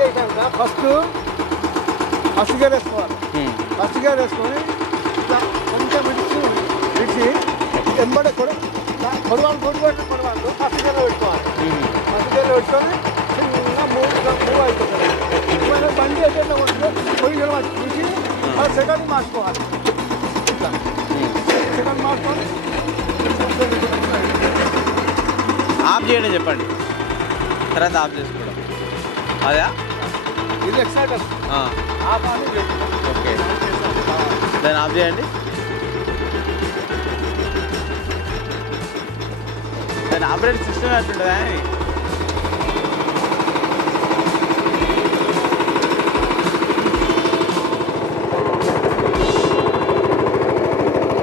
చేసాక first gear వేసుకోవాలి. First gear వేసుకొని ఇట్లా కొంచెం విడిచి ఎంబడే కొడవాళ్ళు ఫస్ట్ గేర్లో పెట్టుకోవాలి. ఫస్ట్ గేర్లో పెట్టుకొని చిన్న మూవ్ అయిపోతుంది. మన బండి ఎట్లా ఉంటుందో పొయ్యి తీసి సెకండ్ మార్చుకోవాలి. ఇట్లా సెకండ్ మార్చుకొని ఆఫ్ చేయడం చెప్పండి, తర్వాత ఆఫ్ చేసుకోవడం. అదా ఇది ఎక్సైటర్. ఓకే, దాన్ని ఆఫ్ చేయండి. దాని ఆపరేటింగ్ సిస్టమ్ ఎట్లుంటుందా?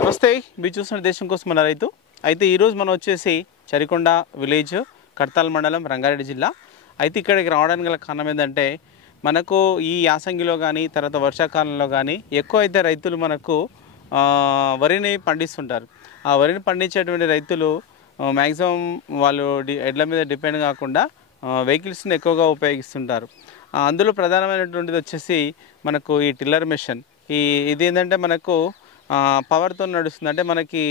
నమస్తే, మీరు చూస్తున్న దేశం కోసం మన రైతు. అయితే ఈరోజు మనం వచ్చేసి చరికొండ విలేజ్, కడతాల్ మండలం, రంగారెడ్డి జిల్లా. అయితే ఇక్కడికి రావడానికి గల కారణం ఏంటంటే మనకు ఈ యాసంగిలో కానీ తర్వాత వర్షాకాలంలో కానీ ఎక్కువ అయితే రైతులు మనకు వరిని పండిస్తుంటారు. ఆ వరిని పండించేటువంటి రైతులు మ్యాక్సిమం వాళ్ళు ఎడ్ల మీద డిపెండ్ కాకుండా వెహికల్స్ని ఎక్కువగా ఉపయోగిస్తుంటారు. అందులో ప్రధానమైనటువంటిది వచ్చేసి మనకు ఈ టిల్లర్ మెషిన్. ఇది ఏంటంటే మనకు పవర్తో నడుస్తుంది, అంటే మనకి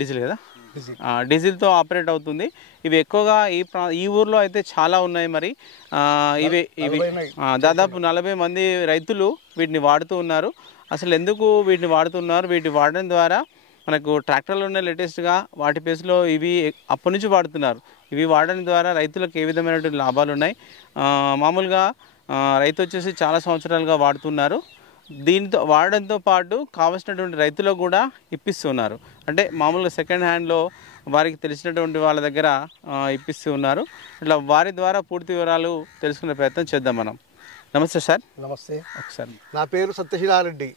డీజిల్ కదా, డీజిల్తో ఆపరేట్ అవుతుంది. ఇవి ఎక్కువగా ఈ ఊర్లో అయితే చాలా ఉన్నాయి. మరి ఇవి దాదాపు 40 మంది రైతులు వీటిని వాడుతూ ఉన్నారు. అసలు ఎందుకు వీటిని వాడుతున్నారు, వీటిని వాడడం ద్వారా మనకు ట్రాక్టర్లు ఉన్న లేటెస్ట్గా వాటి ప్లేస్లో ఇవి అప్పటి నుంచి వాడుతున్నారు. ఇవి వాడడం ద్వారా రైతులకు ఏ విధమైనటువంటి లాభాలు ఉన్నాయి. మామూలుగా రైతు వచ్చేసి చాలా సంవత్సరాలుగా వాడుతున్నారు. దీంతో వాడడంతో పాటు కావాల్సినటువంటి రైతులకు కూడా ఇప్పిస్తున్నారు. అంటే మామూలుగా సెకండ్ హ్యాండ్లో వారికి తెలిసినటువంటి వాళ్ళ దగ్గర ఇప్పిస్తూ ఉన్నారు. ఇట్లా వారి ద్వారా పూర్తి వివరాలు తెలుసుకునే ప్రయత్నం చేద్దాం మనం. నమస్తే సార్. నమస్తే. ఒకసారి నా పేరు సత్యశీలారెడ్డి,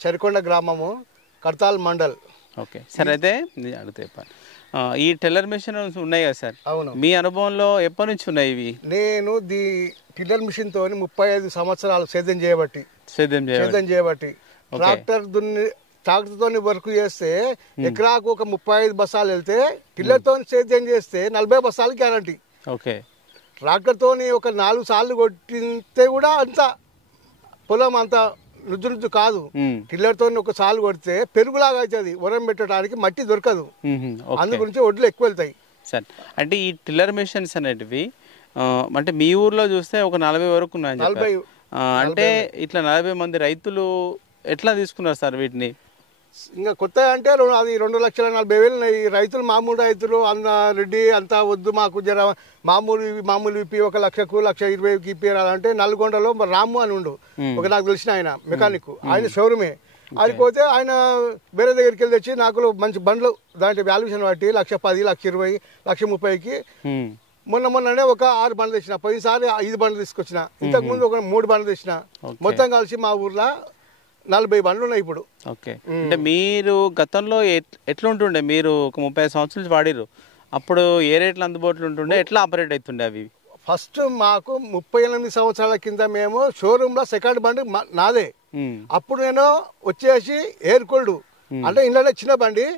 చరికొండ గ్రామము, కడతాల్ మండల్. Okay sir. అయితే అడుగుతా చెప్పాలి, ఈ టెల్లర్ మెషిన్ ఉన్నాయి కదా సార్? అవును. మీ అనుభవంలో ఎప్పటి నుంచి ఉన్నాయి ఇవి? నేను టిల్లర్ మిషన్ తోని 35 సంవత్సరాలు సేద్యం చేయబట్టి ట్రాక్టర్ తోని వర్క్ చేస్తే ఎకరాకు ఒక 35 బస్తాలు వెళ్తే, టిల్లర్ తోని సేద్యం చేస్తే 40 బస్తాలు గ్యారంటీ. ఓకే. ట్రాక్టర్ తోని ఒక 4 సార్లు కొట్టితే కూడా అంత పొలం అంత నుజ్జు కాదు. టిల్లర్ తోని ఒక సార్లు కొడితే పెరుగులాగా అవుతుంది, ఉరం పెట్టడానికి మట్టి దొరకదు. అందు గురించి ఒడ్లు ఎక్కువ వెళ్తాయి సార్. అంటే ఈ టిల్లర్ మెషిన్స్ అనేటివి అంటే మీ ఊర్లో చూస్తే ఒక 40 వరకు ఉన్నాయి. అంటే ఇట్లా 40 మంది రైతులు ఎట్లా తీసుకున్నారు సార్ వీటిని? ఇంకా కొత్త అంటే అది 2,40,000 ఈ రైతులు, మామూలు రైతులు అన్న రెడ్డి అంతా వద్దు మాకు జర మామూలు ఇప్పి 1,00,000కు 1,20,000కి ఇప్పియాలంటే నల్గొండలో రాము అని ఉండు, ఒక నాకు తెలిసిన ఆయన మెకానిక్, ఆయన షోరూమే. అది పోతే ఆయన వేరే దగ్గరికి వెళ్ళి తెచ్చి నాకు మంచి బండ్లు దాంట్లో వాల్యుయేషన్ బట్టి 1,10,000, 1,20,000, 1,30,000కి మొన్ననే ఒక 6 బండ్లు తెచ్చిన. పోయినసారి 5 బండ్లు తీసుకొచ్చిన. ఇంతకు ముందు ఒక 3 బండ్లు తెచ్చిన. మొత్తం కలిసి మా ఊర్లో 40 బండ్లు ఉన్నాయి ఇప్పుడు. ఓకే. అంటే మీరు గతంలో ఎట్లా ఉంటుండే? మీరు ఒక 35 సంవత్సరాలు వాడిరు, అప్పుడు ఏ రేట్లు అందుబాటులో ఉంటుండే, ఎట్లా ఆపరేట్ అవుతుండే అవి? ఫస్ట్ మాకు 38 సంవత్సరాల కింద మేము షోరూమ్ లో సెకండ్ బండి నాదే. అప్పుడు నేను వచ్చేసి ఎయిర్ కూల్డ్ అంటే ఇంట్లో చిన్న బండి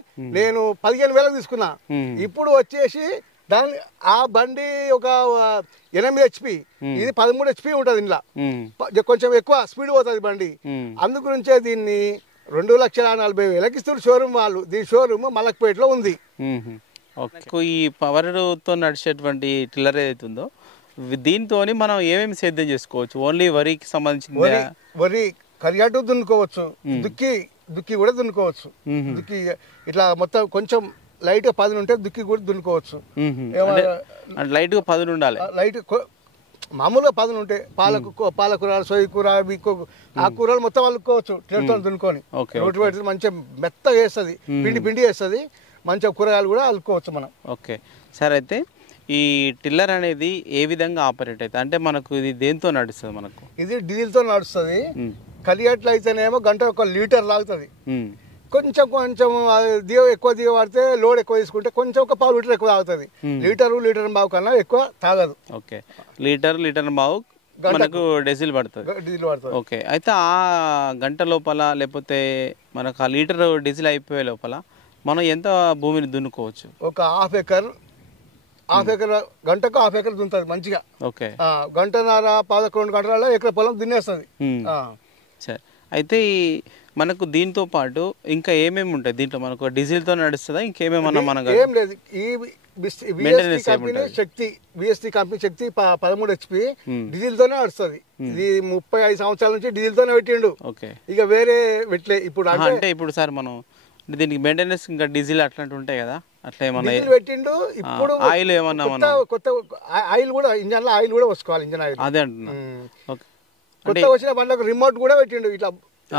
నేను 15,000 తీసుకున్నా. ఇప్పుడు వచ్చేసి ఆ బండి ఒక 8 HP, ఇది 13 HP ఉంటుంది. ఇంట్లో కొంచెం ఎక్కువ స్పీడ్ పోతుంది బండి. అందుగురించే దీన్ని 2,40,000కి ఇస్తారు షోరూమ్ వాళ్ళు. దీని షోరూమ్ మలక్పేటలో ఉంది. ఈ పవర్తో నడిచేటువంటి టిల్లర్ ఏదైతే ఉందో దీంతో మనం ఏమేమి సేద్యం చేసుకోవచ్చు? ఓన్లీ వరికి సంబంధించిన వరి కరియాటు దున్నుకోవచ్చు, దుక్కి కూడా దున్నుకోవచ్చు. దుక్కి ఇట్లా మొత్తం కొంచెం లైట్ గా 10 ఉంటే దుక్కి కూడా దున్నుకోవచ్చు. లైట్ గా 10 ఉండాలి. లైట్ మామూలుగా 10 ఉంటే పాలకూర, సోయి కూర, ఆ కూరలు మొత్తం అల్లుకోవచ్చు టిల్లర్తో దున్నుకొని. రోడ్డు పెడితే మంచిగా మెత్తగా వేస్తుంది, పిండి వేస్తుంది, మంచిగా కూరగాయలు కూడా అల్లుకోవచ్చు మనం. Okay sir. అయితే ఈ టిల్లర్ అనేది ఏ విధంగా ఆపరేట్ అవుతుంది? అంటే మనకు ఇది దేంతో నడుస్తుంది? మనకు ఇది డీజిల్ తో నడుస్తుంది. కలియట్లు అయితేనేమో గంట 1 లీటర్ లాగుతుంది. కొంచెం ఎక్కువ దిగ పడితే లోడ్ ఎక్కువ తీసుకుంటే కొంచెం ఒక 1/2 లీటర్ ఎక్కువ తాగుతుంది. లీటర్ బావు కన్నా ఎక్కువ తాగదు. ఓకే. లీటర్ బావు మనకు డీజిల్ పడుతుంది. ఓకే. అయితే ఆ గంట లోపల లేకపోతే మనకు ఆ లీటర్ డీజిల్ అయిపోయే లోపల మనం ఎంత భూమిని దున్నుకోవచ్చు? ఒక 1/2 ఎకర్ హాఫ్ ఎకర్ గంటకు హాఫ్ ఎకర్ దున్నుతుంది మంచిగా. ఓకే. గంటన్నర 11 గంటల ఎకర పొలం దున్నేస్తుంది. సరే, అయితే మనకు దీంతో పాటు ఇంకా ఏమేమి ఉంటాయి దీంట్లో? మనకు డీజిల్ తో నడుస్తుందా ఇంకేమేమన్నా? మనకు ఏం లేదు. ఈ బిఎస్టీ కంపెనీ శక్తి 13 HP డీజిల్ తోనే నడుస్తుంది. ఇది 35 సంవత్సరాల నుంచి డీజిల్ తోనే పెట్టిండు. ఓకే. ఇక వేరే పెట్టలే. ఇప్పుడు అంటే ఇప్పుడు సార్ మనం దీనికి మెయింటెనెన్స్ ఇంకా డీజిల్ అట్లాంటివి ఉంటాయి కదా, అట్లా ఏమన్నా పెట్టిండు. ఇప్పుడు ఆయిల్ ఏమన్నా కొత్త ఆయిల్ కూడా, ఇంజన్ లో ఆయిల్ కూడా వసుకోవాలి. ఇంజన్ ఆయిల్ అదే అంటున్నా. కొత్త వచ్చిన బండ్లకు రిమోట్ కూడా పెట్టిండు. ఇట్లా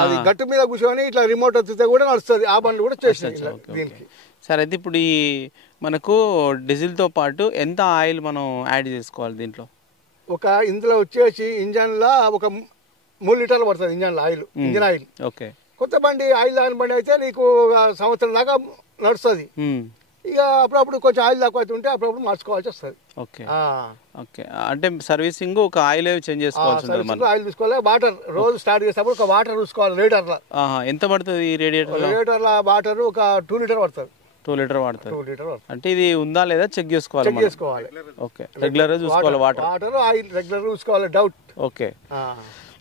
అది గట్టు మీద కూర్చొని ఇట్లా రిమోట్ వస్తే కూడా నడుస్తుంది. ఆ బండ్లు కూడా చేసింది దీనికి. సరే, అయితే ఇప్పుడు ఈ మనకు డీజిల్ తో పాటు ఎంత ఆయిల్ మనం యాడ్ చేసుకోవాలి దీంట్లో? ఇందులో వచ్చేసి ఇంజన్ లో ఒక 3 లీటర్లు పడుతుంది ఇంజన్ లో ఆయిల్, ఇంజన్ ఆయిల్. ఓకే. కొత్త బండి ఆయిల్ దాని బండి అయితే నీకు సంవత్సరం దాకా నడుస్తుంది. ఇక అప్పుడప్పుడు కొంచెం ఆయిల్ తక్కువ ఉంటే అప్పుడప్పుడు మార్చుకోవాల్సి వస్తుంది. ఓకే. ఓకే, అంటే సర్వీసింగ్ ఒక ఆయిల్ చేంజ్ చేసుకోవాల్సి ఉంటుంది. ఆయిల్ చూసుకోవాలి. వాటర్ రోజు స్టార్ట్ చేసేటప్పుడు ఒక వాటర్ చూసుకోవాలి. రేడియేటర్ ఎంత పడుతుంది? రేడియేటర్ వాటర్ ఒక 2 లీటర్ పడుతుంది. 2 లీటర్ వాడుతుంది. అంటే ఇది ఉందా లేదా చెక్ చేసుకోవాలి. ఓకే, రెగ్యులర్ గా చూసుకోవాలి. వాటర్ ఆయిల్ రెగ్యులర్ చూసుకోవాలి. డౌట్. ఓకే.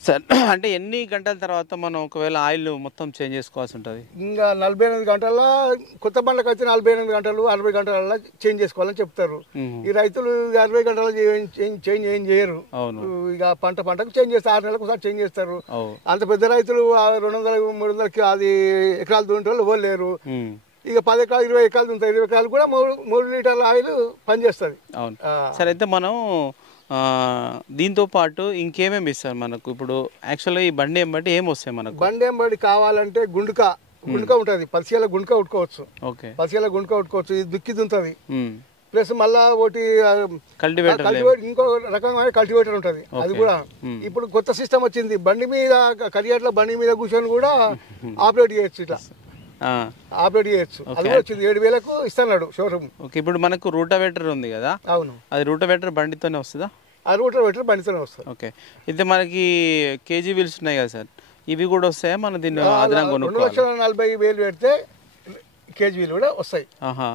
సరే, అంటే ఎన్ని గంటల తర్వాత మనం ఒకవేళ ఆయిల్ మొత్తం చేంజ్ చేసుకోవాల్సి ఉంటుంది? ఇంకా 48 గంటల, కొత్త బండ్లకు అయితే 48 గంటలు 60 గంటల చేంజ్ చేసుకోవాలని చెప్తారు. ఈ రైతులు 60 గంటలు చేంజ్ ఏం చేయరు. ఇక పంటకు చేంజ్ చేస్తారు. 6 నెలలకు ఒకసారి చేంజ్ చేస్తారు. అంత పెద్ద రైతులు 200 300 అది ఎకరాలు దున్నే వాళ్ళు ఎవరు లేరు. ఇక 10 ఎకరాలు 20 ఎకరాలు దున్నుతాయి. 20 ఎకరాలు కూడా 3 లీటర్ల ఆయిల్ పనిచేస్తుంది. అవును. సరే, అయితే మనం దీంతో పాటు ఇంకేమేమి ఇస్తారు మనకు? ఇప్పుడు యాక్చువల్గా ఈ బండి ఎంబడి ఏం వస్తాయి మనకు? బండి ఎంబడి కావాలంటే గుండుక ఉంటుంది. 10 గుండుక ఉట్టుకోవచ్చు. ఓకే. 10 గుండుక ఉట్టుకోవచ్చు. ఇది దుక్కి దున్నుతుంది. ప్లస్ మళ్ళా ఒకటి కల్టివేటర్, ఇంకో రకమైన కల్టివేటర్ ఉంటుంది. అది కూడా ఇప్పుడు కొత్త సిస్టమ్ వచ్చింది. బండి మీద కరియాట్ల బండి మీద కూర్చొని కూడా ఆపరేట్ చేయొచ్చు. ఇట్లా ఆపరేట్ చేయొచ్చు. అది కూడా వచ్చింది. 7,000కు ఇస్తున్నాడు షోరూమ్. ఓకే. ఇప్పుడు మనకు రూటావేటర్ ఉంది కదా? అవును. అది రూటావేటర్ బండితోనే వస్తుందా? ఆ రూటావేటర్ బండితోనే వస్తుంది. ఓకే. అయితే మనకి కేజీ వీల్స్ ఉన్నాయి కదా సార్, ఇవి కూడా వస్తాయా? మన దీన్ని అదనంగా 2,40,000 పెడితే కేజీ వీలు కూడా వస్తాయి.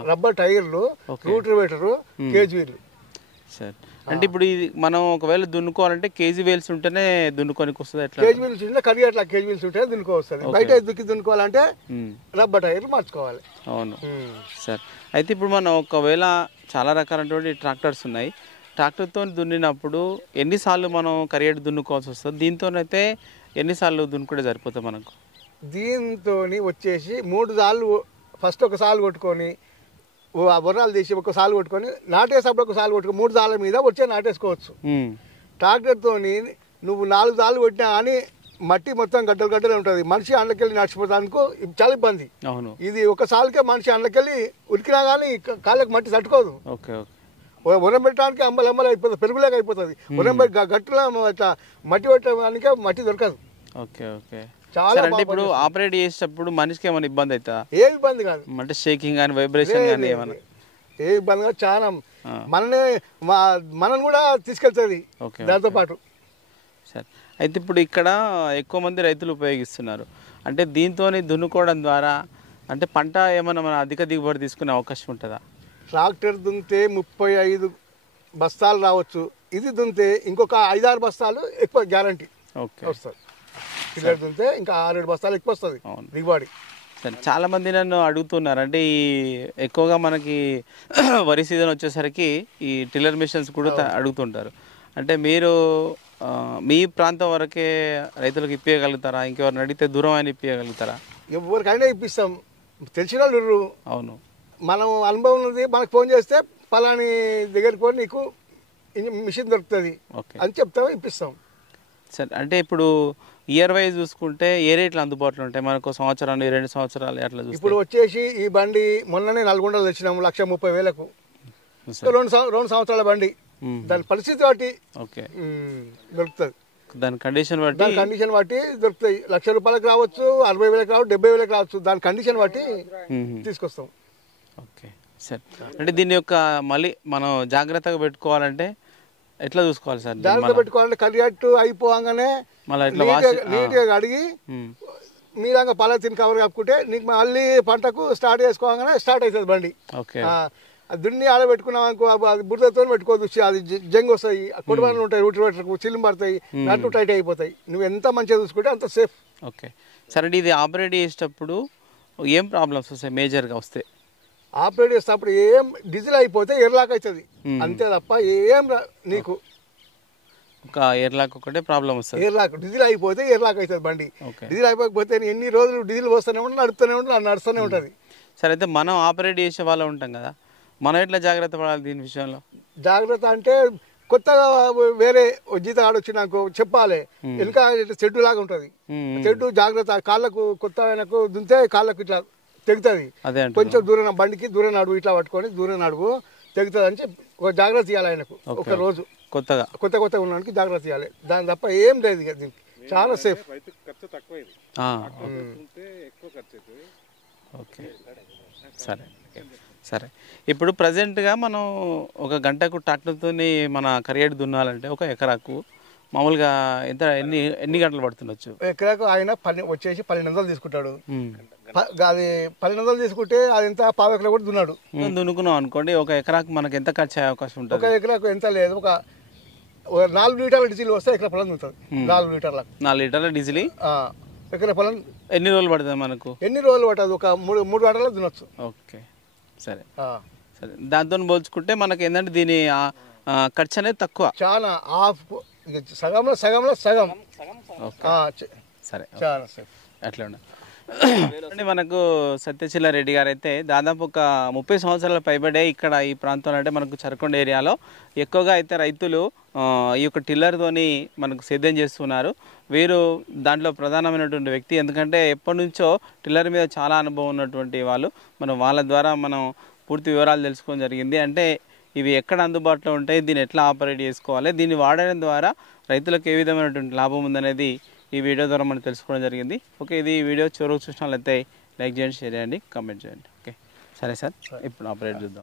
రబ్బర్ టైర్లు, రూటావేటర్, కేజీ వీలు. సార్, అంటే ఇప్పుడు ఇది మనం ఒకవేళ దున్నుకోవాలంటే కేజీ వీల్స్ ఉంటేనే దున్నుకోనికి వస్తుంది. ఎట్లా? కేజీ వీల్స్ ఉంటే కరియాట్లా కేజీ వీల్స్ ఉంటే దున్నుకో వస్తుంది. బయట దున్నుకోవాలంటే రబ్బర్ టైర్లు మార్చుకోవాలి. అవును సార్. అయితే ఇప్పుడు మనం ఒకవేళ చాలా రకాలైనటువంటి ట్రాక్టర్స్ ఉన్నాయి. ట్రాక్టర్తో దున్నినప్పుడు ఎన్నిసార్లు మనం కరియాట్ దున్నుకోవాల్సి వస్తుంది? దీంతోనైతే ఎన్నిసార్లు దున్నుకుంటే సరిపోతుంది మనకు? దీంతో వచ్చేసి 3 సార్లు, ఫస్ట్ ఒక సార్లు కొట్టుకొని బొర్రాలు తీసి ఒక సార్లు కొట్టుకొని నాటేసప్పుడు ఒక సార్లు కొట్టుకొని 3 సార్ల మీద వచ్చే నాటేసుకోవచ్చు. ట్రాక్టర్తో నువ్వు 4 సార్లు కొట్టినా కానీ మట్టి మొత్తం గడ్డలు ఉంటుంది. మనిషి అండ్లకెళ్ళి నడిచిపోతానికి చాలా ఇబ్బంది. అవును. ఇది ఒక సార్కే మనిషి అండ్లకెళ్ళి ఉరికినా కానీ కాళ్ళకి మట్టి తట్టుకోదు. ఉరం పెట్టడానికి అంబలు అయిపోతుంది, పెరుగులేక అయిపోతుంది. ఉరం గట్టులో అట్లా మట్టి పెట్టడానికే మట్టి దొరకదు. ఓకే. ఓకే. చాలా. అంటే ఇప్పుడు ఆపరేట్ చేసేటప్పుడు మనిషికి ఏమైనా ఇబ్బంది అవుతా? ఏ ఇబ్బంది కాదు. అంటే షేకింగ్ కానీ వైబ్రేషన్ కానీ ఏమైనా? ఏ ఇబ్బంది కాదు. చాలా మనని కూడా తీసుకెళ్తుంది దాంతో పాటు. సరే, అయితే ఇప్పుడు ఇక్కడ ఎక్కువ మంది రైతులు ఉపయోగిస్తున్నారు. అంటే దీంతో దున్నుకోవడం ద్వారా అంటే పంట ఏమైనా మన అధిక దిగుబడి తీసుకునే అవకాశం ఉంటుందా? ట్రాక్టర్ దున్నితే 35 బస్తాలు రావచ్చు. ఇది దున్నితే ఇంకొక 5-6 బస్తాలు ఎక్కువ గ్యారంటీ వస్తుంది. కిల్లర్ దున్నితే ఇంకా 6-7 బస్తాలు ఎక్కువ వస్తుంది దిగుబడి. సరే, చాలా మంది నన్ను అడుగుతున్నారు. అంటే ఈ ఎక్కువగా మనకి వరి సీజన్ వచ్చేసరికి ఈ టిల్లర్ మిషన్స్ కూడా అడుగుతుంటారు. అంటే మీరు మీ ప్రాంతం వరకే రైతులకు ఇప్పించగలుగుతారా? ఇంకెవరిని అడిగితే దూరం అని ఇప్పించగలుగుతారా? ఎవరికైనా ఇప్పిస్తాం. తెలిసిన వాళ్ళు. అవును. మనం అనుభవం ఉంది. మనకు ఫోన్ చేస్తే పలాని దగ్గరికి పోయి నీకు మిషన్ దొరుకుతుంది అని చెప్తాం, ఇప్పిస్తాం. సరే, అంటే ఇప్పుడు ఇయర్ వైజ్ చూసుకుంటే ఏ రేట్లు అందుబాటులో ఉంటాయి మనకు? సంవత్సరాలు 2 సంవత్సరాలు అట్లా? ఇప్పుడు వచ్చేసి ఈ బండి మొన్ననే 400 తెచ్చినాము 1,30,000కు. 2 సంవత్సరాల బండి. దాని పరిస్థితి బట్టి దొరుకుతుంది. దాని కండిషన్ బట్టి దొరుకుతాయి. 1,00,000 రూపాయలకు రావచ్చు, 60,000కి రావచ్చు, 70,000కి రావచ్చు. దాని కండిషన్ బట్టి తీసుకొస్తాం. ఓకే. సరే, అంటే దీని యొక్క మళ్ళీ మనం జాగ్రత్తగా పెట్టుకోవాలంటే ఎట్లా చూసుకోవాలి సార్? జాగ్రత్త పెట్టుకోవాలంటే కరియాట్టు అయిపోగానే నీట్గా అడిగి మీరంగా పలాతిని కవర్ కప్పుకుంటే నీకు మళ్ళీ పంటకు స్టార్ట్ చేసుకోగానే స్టార్ట్ అవుతుంది బండి. అది దున్ని ఆడబెట్టుకున్నాం అనుకో అది బురదతో పెట్టుకోవచ్చు, అది జంగ్ వస్తాయి, కొడవలు ఉంటాయి, రూట్ పెట్టకు చిల్లు పడతాయి, నట్టు టైట్ అయిపోతాయి. నువ్వు ఎంత మంచిగా చూసుకుంటే అంత సేఫ్. ఓకే సరే, ఇది ఆపరేట్ చేసేటప్పుడు ఏం ప్రాబ్లమ్స్ వస్తాయి మేజర్గా వస్తే? ఆపరేట్ చేసేటప్పుడు ఏం డీజిల్ అయిపోతే ఎయిర్లాక్ అవుతుంది అంతే తప్ప ఏం నీకు ఒక ఎయిర్లాక్ ఒకటే ప్రాబ్లం వస్తుంది. ఎయిర్లాక్ డీజిల్ అయిపోతే ఎయిర్లాక్ అవుతుంది బండి. డీజిల్ అయిపోకపోతే ఎన్ని రోజులు డీజిల్ పోస్తూనే ఉంటుంది, నడుస్తూనే ఉంటుంది. సరే, అయితే మనం ఆపరేట్ చేసే వాళ్ళు ఉంటాం కదా, మనం ఎట్లా జాగ్రత్త పడాలి దీని విషయంలో? జాగ్రత్త అంటే కొత్తగా వేరే జీతగాడు వచ్చినాకో చెప్పాలి, వెనక చెట్టు లాగా ఉంటుంది చెట్టు, జాగ్రత్త కాళ్ళకు కొత్త ఆయనకు దుంతే కాళ్ళకు ఇట్లా తెగుతుంది, కొంచెం దూరం బండికి దూరం నడువు, ఇట్లా పట్టుకొని దూరం నడువు తెగుతుంది అని చెప్పి ఒక జాగ్రత్త ఇవ్వాలి ఆయనకు. ఒక రోజు కొత్త ఉన్నవాడికి జాగ్రత్త ఇవ్వాలి, దాని తప్ప ఏం లేదు ఇక దీనికి. చాలా సేఫ్. ఓకే సరే సరే. ఇప్పుడు ప్రజెంట్గా మనం ఒక గంటకు ట్రాక్టర్తో మన కరియేడు దున్నాలంటే ఒక ఎకరాకు మామూలుగా ఎన్ని గంటలు పడుతుండొచ్చు? ఎకరాకు ఆయన వచ్చేసి 1200 తీసుకుంటాడు. అది 1200 తీసుకుంటే అది ఎంత పావు ఎకరా కూడా దున్నాడు. దున్నుకున్నాం అనుకోండి, ఒక ఎకరాకు మనకి ఎంత ఖర్చు అయ్యే అవకాశం ఉంటుంది? ఒక ఎకరాకు ఎంత లేదు, ఒక 4 లీటర్ల డీజిల్ వస్తే ఎకరా పొలం దున్నుతుంది. 4 లీటర్ల డీజిల్ ఎకరా పొలం. ఎన్ని రోజులు పడుతుంది మనకు? ఎన్ని రోజులు పట్టదు, ఒక 3 గంటల్లో దున్నొచ్చు. ఓకే సరే సరే. దాంతో పోల్చుకుంటే మనకి ఏంటంటే దీని ఖర్చు అనేది తక్కువ, చాలా సగంలో సగం. సరే చాలా సేఫ్. అట్లా ఉండే మనకు సత్యశీల రెడ్డి గారు అయితే దాదాపు ఒక 30 సంవత్సరాల పైబడే ఇక్కడ ఈ ప్రాంతంలో, అంటే మనకు చరకొండ ఏరియాలో ఎక్కువగా అయితే రైతులు ఈ యొక్క టిల్లర్తోని మనకు సేద్యం చేస్తున్నారు. వీరు దాంట్లో ప్రధానమైనటువంటి వ్యక్తి, ఎందుకంటే ఎప్పటి నుంచో టిల్లర్ మీద చాలా అనుభవం ఉన్నటువంటి వాళ్ళు. మనం వాళ్ళ ద్వారా మనం పూర్తి వివరాలు తెలుసుకోవడం జరిగింది. అంటే ఇవి ఎక్కడ అందుబాటులో ఉంటాయి, దీన్ని ఎట్లా ఆపరేట్ చేసుకోవాలి, దీన్ని వాడడం ద్వారా రైతులకు ఏ విధమైనటువంటి లాభం ఉందనేది ఈ వీడియో ద్వారా మనం తెలుసుకోవడం జరిగింది. ఓకే, ఇది వీడియో చివరకు చూసినట్లయితే లైక్ చేయండి, షేర్ చేయండి, కామెంట్ చేయండి. ఓకే సరే సార్, ఇప్పుడు ఆపరేట్ చూద్దాం.